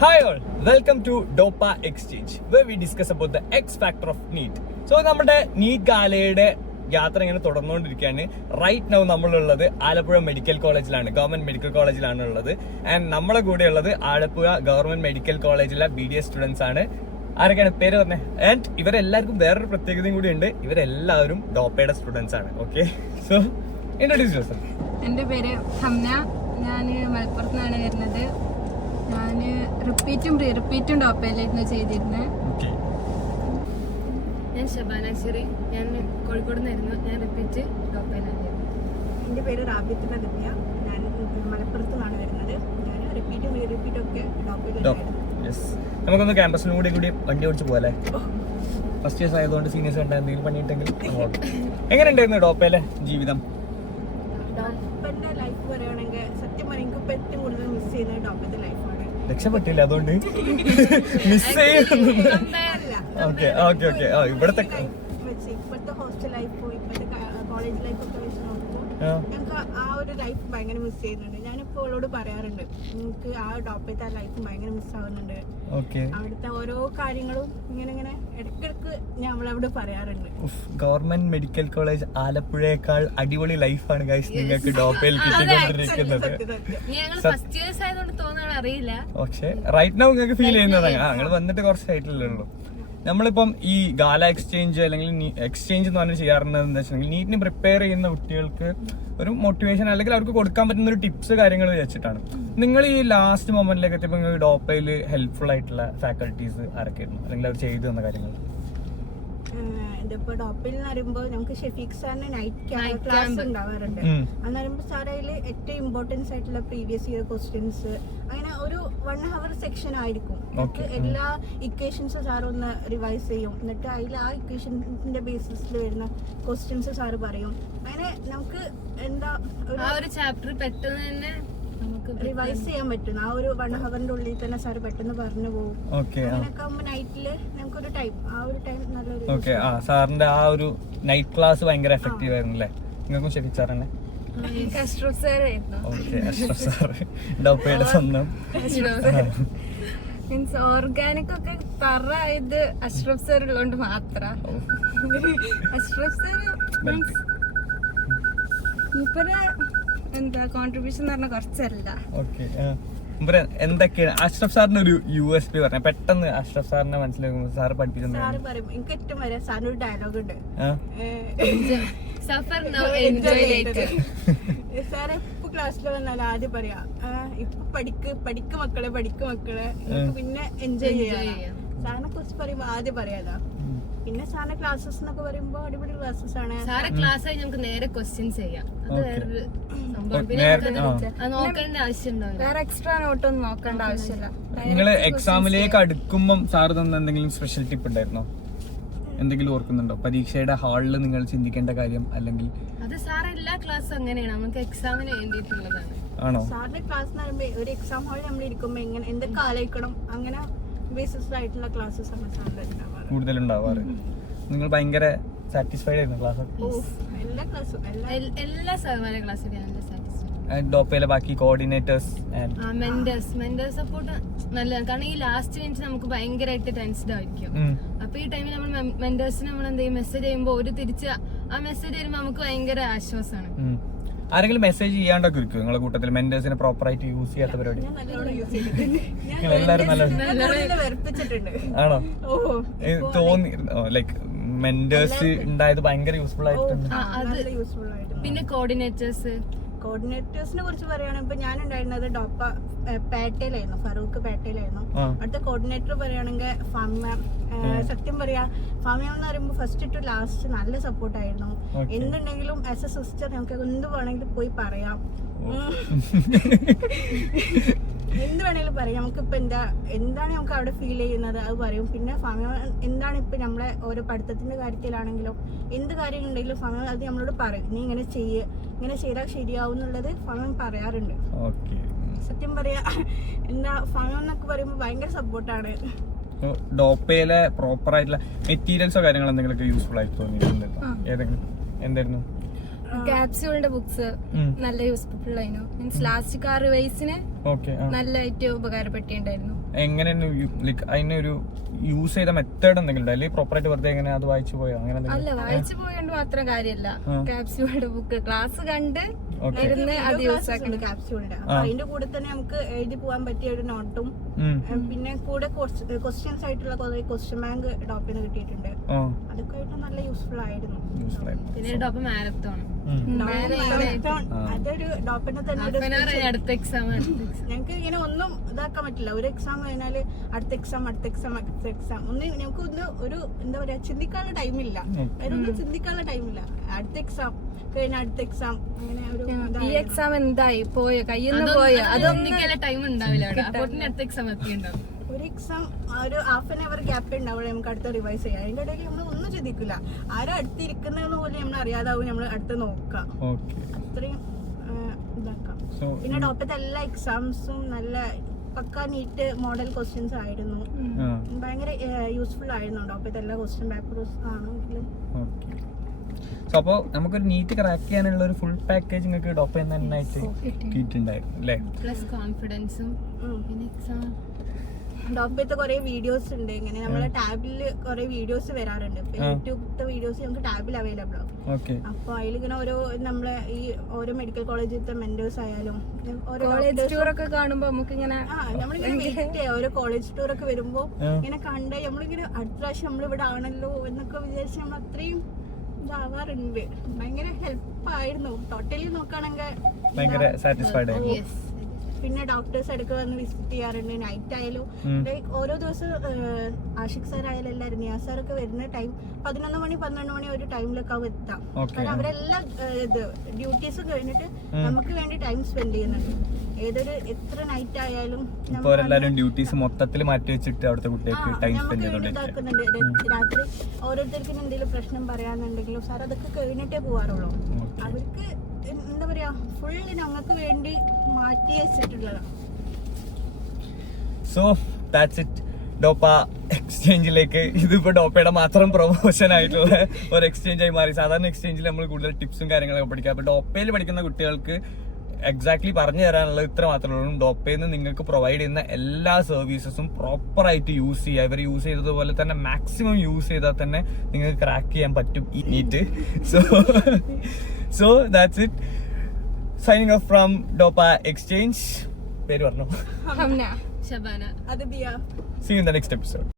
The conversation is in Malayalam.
Hi all, welcome to DOPA Exchange, where we discuss about the X factor of NEET. So, നമ്മുടെ നീറ്റ് ഗാലയുടെ യാത്ര ഇങ്ങനെ തുടർന്നുകൊണ്ടിരിക്കുകയാണ്. റൈറ്റ് നൗ നമ്മളുള്ളത് ആലപ്പുഴ മെഡിക്കൽ കോളേജിലാണ്, ഗവൺമെന്റ് മെഡിക്കൽ കോളേജിലാണ് ഉള്ളത്. ആൻഡ് നമ്മളെ കൂടെ ഉള്ളത് ആലപ്പുഴ ഗവൺമെന്റ് മെഡിക്കൽ കോളേജിലെ BDS സ്റ്റുഡൻസ് ആണ്. ആരൊക്കെയാണ് പേര് പറഞ്ഞത്? ആൻഡ് ഇവരെല്ലാവർക്കും വേറൊരു പ്രത്യേകതയും കൂടി ഉണ്ട്, ഇവരെല്ലാവരും ഡോപ്പയുടെ സ്റ്റുഡൻസ് ആണ്. Okay, so introduce yourself. എൻ്റെ പേര് ഹംന, ഞാൻ മലപ്പുറത്ത് നിന്നാണ് വരുന്നത്. ഞാൻ റിപ്പീറ്റും ഡോപ്പയിലായിരുന്നു ചെയ്തിരുന്നത്. ഞാൻ ഷബാനാശ്ശേരി, ഞാൻ കോഴിക്കോട് നിന്നായിരുന്നു. ഞാൻ റിപ്പീറ്റ് ഡോപ്പയിലായിരുന്നു. എൻ്റെ പേര് റാബിത്ത് നദിയ, ഞാൻ മലപ്പുറത്ത് നിന്നാണ് വരുന്നത്. ഞാൻ റിപ്പീറ്റും ഒക്കെ ഡോപ്പയിലായിരുന്നു. നമുക്കൊന്ന് ക്യാമ്പസിനും കൂടി വണ്ടി ഓടിച്ച് പോകാല്ലേ? ഫസ്റ്റ് ഇയേഴ്സ് ആയതുകൊണ്ട് സീനിയേഴ്സ് കണ്ട എന്തെങ്കിലും പണിയിട്ടെങ്കിൽ എങ്ങനെ ഉണ്ടായിരുന്നു ഡോപ്പയിലെ ജീവിതം? ഡോപ്പൻ്റെ ലൈഫ് പറയുകയാണെങ്കിൽ സത്യം പറഞ്ഞാൽ എനിക്ക് ഇപ്പം ഏറ്റവും കൂടുതൽ മിസ് ചെയ്യുന്നത് ഡോപ്പത്തെ ലൈഫാണ്. രക്ഷപ്പെട്ടില്ല അതുകൊണ്ട് മിസ് ചെയ്യുന്നു. ഇവിടത്തെ ഇപ്പോഴത്തെ ഹോസ്റ്റൽ ലൈഫോ ഇപ്പോഴത്തെ കോളേജ് ലൈഫൊക്കെ വെച്ച് നോക്കുമ്പോൾ ഞങ്ങൾക്ക് ആ ഒരു ലൈഫ് ഭയങ്കര മിസ് ചെയ്യുന്നുണ്ട്. ഞാനിപ്പോൾ അവളോട് പറയാറുണ്ട്, എനിക്ക് ആ ഡോപ്പത്തെ ലൈഫ് ഭയങ്കര മിസ്സാവുന്നുണ്ട്. അവിടുത്തെ ഓരോ കാര്യങ്ങളും ഇങ്ങനെ ഇടയ്ക്കിടയ്ക്ക് ഞാൻ അവളവിടെ പറയാറുണ്ട്. ഗവൺമെന്റ് മെഡിക്കൽ കോളേജ് ആലപ്പുഴയേക്കാൾ അടിപൊളി ലൈഫാണ് ഗൈസ് നിങ്ങൾക്ക് ഡോപ്പയിൽ കിട്ടിക്കൊണ്ടിരിക്കുന്നത്. പക്ഷെ റൈറ്റ് നൗ നിങ്ങൾക്ക് ഫീൽ ചെയ്യുന്നതാണ്. നിങ്ങൾ വന്നിട്ട് കുറച്ചായിട്ടില്ലേ ഉള്ളൂ. നമ്മളിപ്പം ഈ ഗാല എക്സ്ചേഞ്ച് അല്ലെങ്കിൽ എക്സ്ചേഞ്ച് എന്ന് പറഞ്ഞാൽ ചെയ്യാറുള്ളത് എന്താ വെച്ചിട്ടുണ്ടെങ്കിൽ നീറ്റിന് പ്രിപ്പയർ ചെയ്യുന്ന കുട്ടികൾക്ക് ഒരു മോട്ടിവേഷൻ അല്ലെങ്കിൽ അവർക്ക് കൊടുക്കാൻ പറ്റുന്ന ഒരു ടിപ്സ് കാര്യങ്ങൾ വെച്ചിട്ടാണ്. നിങ്ങൾ ഈ ലാസ്റ്റ് മൊമെന്റിലേക്ക് എത്തിയപ്പോൾ നിങ്ങൾക്ക് ഡോപ്പയിൽ ഹെൽപ്ഫുൾ ആയിട്ടുള്ള ഫാക്കൽറ്റീസ് ആരൊക്കെയായിരുന്നു, അല്ലെങ്കിൽ അവർ ചെയ്തു തന്ന കാര്യങ്ങൾ? ഇതിപ്പോ ഡോപ്പിൽ എന്ന് പറയുമ്പോൾ നമുക്ക് ഷെഫീഖ് സാറിന് നൈറ്റ് ക്ലാസ് ഉണ്ടാവാറുണ്ട്. അന്ന് പറയുമ്പോൾ സാർ അതിൽ ഏറ്റവും ഇമ്പോർട്ടൻസ് ആയിട്ടുള്ള പ്രീവിയസ് ഇയർ ക്വസ്റ്റ്യൻസ് അങ്ങനെ ഒരു 1 hour സെക്ഷൻ ആയിരിക്കും. എല്ലാ ഇക്വേഷൻസ് സാർ ഒന്ന് റിവൈസ് ചെയ്യും, എന്നിട്ട് അതിൽ ആ ഇക്വേഷൻസിന്റെ ബേസിസിൽ വരുന്ന ക്വസ്റ്റ്യൻസ് സാർ പറയും. അങ്ങനെ നമുക്ക് എന്താ ഒരു ചാപ്റ്റർ പെട്ടെന്ന് തന്നെ റിവൈസ് ചെയ്യാൻ പറ്റും. ആ ഒരു 1 hourന്റെ ഉള്ളിൽ തന്നെ സാർ പെട്ടെന്ന് പറഞ്ഞു പോകും. അങ്ങനെയൊക്കെ ആകുമ്പോൾ നൈറ്റില് നമുക്കൊരു ടൈം നല്ലൊരു സാറിന്റെ ആ ഒരു നൈറ്റ് ക്ലാസ് ഭയങ്കര എഫക്റ്റീവ് ആയിരുന്നു അല്ലേ? നിങ്ങൾക്കും ഷെഫീഖ് സാർ തന്നെ? ഡോപ്പയുടെ സ്വന്തം മീൻസ് ഓർഗാനിക് ഒക്കെ തറായത് അഷ്റഫ് സാർ ഉള്ളതുകൊണ്ട് മാത്രം. അഷ്റഫ് സാർ മീൻസ് മൂപ്പര് എന്താ കോൺട്രിബ്യൂഷൻ എന്ന് പറഞ്ഞാൽ കുറച്ചല്ല. എന്തൊക്കെയാണ് അഷ്റഫ് സാറിന് ഒരു USP പറഞ്ഞ പെട്ടെന്ന് അഷ്റഫ് സാറിനെ മനസ്സിലാക്കുമ്പോൾ സാർ പഠിപ്പിച്ചത്? സാറ് പറയും, എനിക്ക് ഏറ്റവും വരെ സാറിന് ഒരു ഡയലോഗ് ഉണ്ട്, സാർ എപ്പോ ക്ലാസ്സിൽ വന്നാലും ആദ്യം പറയാ, ഇപ്പൊ പഠിക്ക് മക്കളെ പിന്നെ എൻജോയ് ചെയ്യാം. സാറിനെ കുറിച്ച് പറയുമ്പോ ആദ്യം പറയാതാ. പിന്നെ സാറിന്റെ ക്ലാസ്സസ് എന്നൊക്കെ പറയുമ്പോ അടിപൊളി ക്ലാസ്സസ് ആണ്. സാറെ ക്ലാസ് നമുക്ക് നേരെ ക്വസ്റ്റ്യൻസ് ചെയ്യാം. അത് വേറൊരു നോക്കേണ്ട ആവശ്യമുണ്ടാവില്ല, വേറെ എക്സ്ട്രാ നോട്ടൊന്നും നോക്കേണ്ട ആവശ്യമില്ല. നിങ്ങള് എക്സാമിലേക്ക് അടുക്കുമ്പം സാർ തന്ന എന്തെങ്കിലും സ്പെഷ്യൽ ടിപ്പ് ഉണ്ടായിരുന്നോ? എന്തെങ്കിലും ഓർക്കുന്നുണ്ടോ? പരീക്ഷയുടെ ഹാളിൽ നിങ്ങൾ ചിന്തിക്കേണ്ട കാര്യം അല്ലെങ്കിൽ? അത് സാർ എല്ലാ ക്ലാസ്സും അങ്ങനെയാണ്, നമുക്ക് എക്സാമിന് വേണ്ടിയിട്ടുള്ളതാണ്. ആണോ? സാറിന്റെ ക്ലാസ് എന്ന് പറയുമ്പോ ഒരു എക്സാം ഹാളിൽ നമ്മൾ ഇരിക്കുമ്പോ എങ്ങനെ എന്തൊക്കെ ആലോചിക്കണം അങ്ങനെ ബേസിസ് ആയിട്ടുള്ള ക്ലാസ്സസ് ആണ് സാറിന്റെ കൂടുതൽ ഉണ്ടാവാറ്. നിങ്ങൾ ഭയങ്കര സാറ്റിസ്ഫൈഡ് ആയിരുന്നു ക്ലാസ്? എല്ലാ ക്ലാസ്സും എല്ലാ സാറുമാരുടെ ക്ലാസ്സിലും നല്ല സാറ്റിസ്ഫൈഡ്. ഡോപ്പയിലെ ബാക്കി കോർഡിനേറ്റേഴ്സ് മെന്റേഴ്സ് സപ്പോർട്ട് നല്ലതാണ്. കാരണം ഈ ലാസ്റ്റ് മിനിറ്റ് നമുക്ക് ഭയങ്കരമായിട്ട് ടെൻസ്ഡ് ആയിരിക്കും. അപ്പൊ ഈ ടൈമിൽ നമ്മൾ മെന്റേഴ്സിന് നമ്മൾ എന്തെങ്കിലും മെസ്സേജ് ചെയ്യുമ്പോൾ ഒരു തിരിച്ച് ആ മെസ്സേജ് വരുമ്പോൾ നമുക്ക് ഭയങ്കര ആശ്വാസമാണ്. ആരെങ്കിലും മെസ്സേജ് ചെയ്യാണ്ടൊക്കെ ഇരിക്കും നിങ്ങളെ കൂട്ടത്തിൽ? മെന്റേഴ്സിനെ പ്രോപ്പർ ആയിട്ട് യൂസ് ചെയ്യാത്ത പരിപാടി എല്ലാരും ആണോ? തോന്നി ലൈക്ക് മെന്റേഴ്സ് ഉണ്ടായത് ഭയങ്കര യൂസ്ഫുൾ ആയിട്ടുണ്ട്. പിന്നെ കോർഡിനേറ്റേഴ്സിനെ കുറിച്ച് പറയുകയാണെങ്കിൽ ഇപ്പൊ ഞാൻ ഉണ്ടായിരുന്നത് ഡോപ്പ പേട്ടയിലായിരുന്നു, ഫറൂഖ് പേട്ടയിലായിരുന്നു. അടുത്ത കോർഡിനേറ്റർ പറയുകയാണെങ്കിൽ ഫാമിയ. സത്യം പറയാ, ഫാമിയ എന്ന് പറയുമ്പോൾ ഫസ്റ്റ് ടു ലാസ്റ്റ് നല്ല സപ്പോർട്ടായിരുന്നു. എന്തുണ്ടെങ്കിലും ആസ് എ സിസ്റ്റർ നമുക്ക് എന്ത് വേണമെങ്കിലും പോയി പറയാം, എന്ത് വേണമെങ്കിലും പറയാം. നമുക്കിപ്പോൾ എന്താണ് നമുക്ക് അവിടെ ഫീൽ ചെയ്യുന്നത് അത് പറയും. പിന്നെ ഫാമിയ എന്താണ് ഇപ്പം നമ്മളെ ഓരോ പഠിത്തത്തിന്റെ കാര്യത്തിലാണെങ്കിലും എന്ത് കാര്യങ്ങളുണ്ടെങ്കിലും ഫാമിയ അത് നമ്മളോട് പറയും, നീ ഇങ്ങനെ ചെയ്താൽ ശരിയാവും എന്നുള്ളത് ഫാമിയ പറയാറുണ്ട്. സത്യം പറയാ, എന്താ ഫാമിയ എന്നൊക്കെ പറയുമ്പോൾ ഭയങ്കര സപ്പോർട്ടാണ്. ഡോപ്പയിലെ പ്രോപ്പർ ആയിട്ടുള്ള മെറ്റീരിയൽസോ കാര്യങ്ങളോ എന്തെങ്കിലും യൂസ്ഫുൾ ആയിട്ട് തോന്നിയിട്ടുണ്ട്? ഏതെങ്കിലും എന്തായിരുന്നു? ക്യാപ്സ്യൂളിന്റെ ബുക്സ് നല്ല യൂസ്ഫുൾ ആയിരുന്നു. മീൻസ് ലാസ്റ്റ് കാർ റിവൈസിന് നല്ലതായിട്ട് ഉപകാരപ്പെട്ടിട്ടുണ്ടായിരുന്നു. എങ്ങനെ ലൈക്ക് അതിനൊരു യൂസ് ചെയ്ത മെത്തേഡ് എന്തെങ്കിലും ഉണ്ടോ അല്ലെങ്കിൽ പ്രോപ്പറായിട്ട് വെറുതെ എങ്ങനെ അത് വായിച്ചു പോയോ അങ്ങനെ അല്ല എന്തെങ്കിലും? വായിച്ചു പോയോണ്ട് മാത്രം കാര്യല്ല. ക്യാപ്സ്യൂൾഡ് ബുക്ക് ക്ലാസ് കണ്ട് Okay. ഇരുന്ന് അത് യൂസ് ആക്കണം. ക്യാപ്സ്യൂളിന്റെ അപ്പൊ അതിന്റെ കൂടെ തന്നെ നമുക്ക് എഴുതി പോകാൻ പറ്റിയ ഒരു നോട്ടും പിന്നെ കൂടെ ക്വസ്റ്റ്യൻസ് ആയിട്ടുള്ള കുറെ ക്വസ്റ്റ്യൻ ബാങ്ക് ഡോപ്പിൽ നിന്ന് കിട്ടിയിട്ടുണ്ട്. അതൊക്കെ ആയിട്ട് നല്ല യൂസ്ഫുൾ ആയിരുന്നു. പിന്നെ ഡോപ്പ് മാരത്തോൺ അതൊരു ഡോപ്പിന്റെ തന്നെ ഒരു അടുത്ത എക്സാം ഞങ്ങൾക്ക് ഇങ്ങനെ ഒന്നും ഇതാക്കാൻ പറ്റില്ല. ഒരു എക്സാം കഴിഞ്ഞാല് അടുത്ത എക്സാം ഒന്നും ഞങ്ങൾക്ക് ഒരു എന്താ പറയാ ചിന്തിക്കാനുള്ള ടൈമില്ല. വേറൊന്നും ചിന്തിക്കാനുള്ള ടൈമില്ല. അടുത്ത എക്സാം കഴിഞ്ഞ അടുത്ത എക്സാം അങ്ങനെ ഒരു ഈ എക്സാം എന്തായി പോയോ കയ്യിന്ന് പോയോ അതൊന്നും ടൈം ഉണ്ടാവില്ല അവിടെ. അപ്പോൾ അടുത്ത എക്സാം എത്തിയുണ്ടാവും. ഒരു എക്സാം ഒരു ഹാഫ് ആൻ അവർ ഗ്യാപ്പ് ഉണ്ടാവുക നമുക്ക് അടുത്ത് റിവൈസ് ചെയ്യാം. അതിന്റെ ഇടയിൽ നമ്മൾ ഒന്നും ചിന്തിക്കില്ല. ആരും അടുത്തിരിക്കുന്നതെന്ന് പോലും നമ്മൾ അറിയാതാവും നമ്മൾ അടുത്ത് നോക്കാം. അത്രയും ഇതാക്കാം. പിന്നെ ടോപ്പത്തെ എല്ലാ എക്സാംസും നല്ല പക്ക നീറ്റ് മോഡൽ ക്വസ്റ്റ്യൻസ് ആയിരുന്നു. ഭയങ്കര യൂസ്ഫുൾ ആയിരുന്നു ടോപ്പത്തെ എല്ലാ ക്വസ്റ്റ്യൻ പേപ്പേഴ്സ് ആണെങ്കിലും. അപ്പോ നമുക്കൊരു നീറ്റ് ക്രാക്ക് ചെയ്യാനുള്ള ഒരു ഫുൾ പാക്കേജ് നിങ്ങൾക്ക് ഡോപ്പ് നന്നായിട്ട് കിട്ടിയിട്ടുണ്ടായിരുന്നു അല്ലേ? പ്ലസ് കോൺഫിഡൻസും പിന്നെ എക്സാം ഡോപ്പത്തെ കുറെ വീഡിയോസ് ഉണ്ട്. ഇങ്ങനെ നമ്മളെ ടാബിൽ കുറെ വീഡിയോസ് വരാറുണ്ട്. യൂട്യൂബത്തെ വീഡിയോസ് നമുക്ക് ടാബിൽ അവൈലബിൾ ആവും. അപ്പൊ അതിലിങ്ങനെ ഓരോ നമ്മളെ ഈ ഓരോ മെഡിക്കൽ കോളേജിലത്തെ മെന്റേഴ്സ് ആയാലും കോളേജ് ടൂർ ഒക്കെ കാണുമ്പോ നമുക്ക് ഇങ്ങനെ നമ്മളിങ്ങനെ വെയിറ്റ് ചെയ്യാം. ഓരോ കോളേജ് ടൂർ ഒക്കെ വരുമ്പോ ഇങ്ങനെ കണ്ട് നമ്മളിങ്ങനെ അടുത്ത പ്രാവശ്യം നമ്മളിവിടെ ആണല്ലോ എന്നൊക്കെ വിചാരിച്ച് നമ്മൾ അത്രയും ഇതാവാറുണ്ട്. ഭയങ്കര ഹെൽപ്പായിരുന്നു. ടോട്ടലി നോക്കുകയാണെങ്കിൽ ഭയങ്കര സാറ്റിസ്ഫൈഡ് ആയിരുന്നു. പിന്നെ ഡോക്ടേഴ്സ് ഇടയ്ക്ക് വന്ന് വിസിറ്റ് ചെയ്യാറുണ്ട്. നൈറ്റ് ആയാലും ലൈക്ക് ഓരോ ദിവസം ആഷിഖ് സാർ ആയാലും എല്ലാവരും നിയാസ് സാറൊക്കെ വരുന്ന ടൈം 11 മണി 12 മണി ഒരു ടൈമിലൊക്കെ ആവും എത്താം. കാരണം അവരെല്ലാം ഇത് ഡ്യൂട്ടീസ് കഴിഞ്ഞിട്ട് നമുക്ക് വേണ്ടി ടൈം സ്പെൻഡ് ചെയ്യുന്നുണ്ട്. എത്ര നൈറ്റ് ആയാലും ഡ്യൂട്ടീസ് മൊത്തത്തിൽ മാറ്റി വെച്ചിട്ട് അവിടുത്തെ കുട്ടികൾക്ക് ടൈം സ്പെൻഡ് ഇതാക്കുന്നുണ്ട്. രാത്രി ഓരോരുത്തർക്കും എന്തെങ്കിലും പ്രശ്നം പറയാന്നുണ്ടെങ്കിലും സാർ അതൊക്കെ കഴിഞ്ഞിട്ടേ പോവാറുള്ളൂ. അവർക്ക് എന്താ പറയാ ഫുള്ള് ഞങ്ങൾക്ക് വേണ്ടി മാറ്റി വെച്ചിട്ടുള്ളതാണ്. So that's it. ഡോപ്പ എക്സ്ചേഞ്ചിലേക്ക് ഇതിപ്പോ ഡോപ്പയുടെ മാത്രം പ്രൊമോഷൻ ആയിട്ടുള്ള ഒരു എക്സ്ചേഞ്ച് ആയി മാറി. സാധാരണ എക്സ്ചേഞ്ചിൽ നമ്മൾ കൂടുതൽ ടിപ്സും കാര്യങ്ങളൊക്കെ പഠിക്കാം. അപ്പൊ ഡോപ്പയിൽ പഠിക്കുന്ന കുട്ടികൾക്ക് എക്സാക്ട്ലി പറഞ്ഞു തരാനുള്ളത് ഇത്ര മാത്രമേ ഉള്ളൂ. ഡോപ്പയിൽ നിന്ന് നിങ്ങൾക്ക് പ്രൊവൈഡ് ചെയ്യുന്ന എല്ലാ സർവീസസും പ്രോപ്പറായിട്ട് യൂസ് ചെയ്യുക. ഇവർ യൂസ് ചെയ്തതുപോലെ തന്നെ മാക്സിമം യൂസ് ചെയ്താൽ തന്നെ നിങ്ങൾക്ക് ക്രാക്ക് ചെയ്യാൻ പറ്റും ഈ NEET. So that's it. Signing off from Dopa Exchange. പേര് പറഞ്ഞോ? ഹംന ഷബാന അത് ബിയ. See you in the next episode.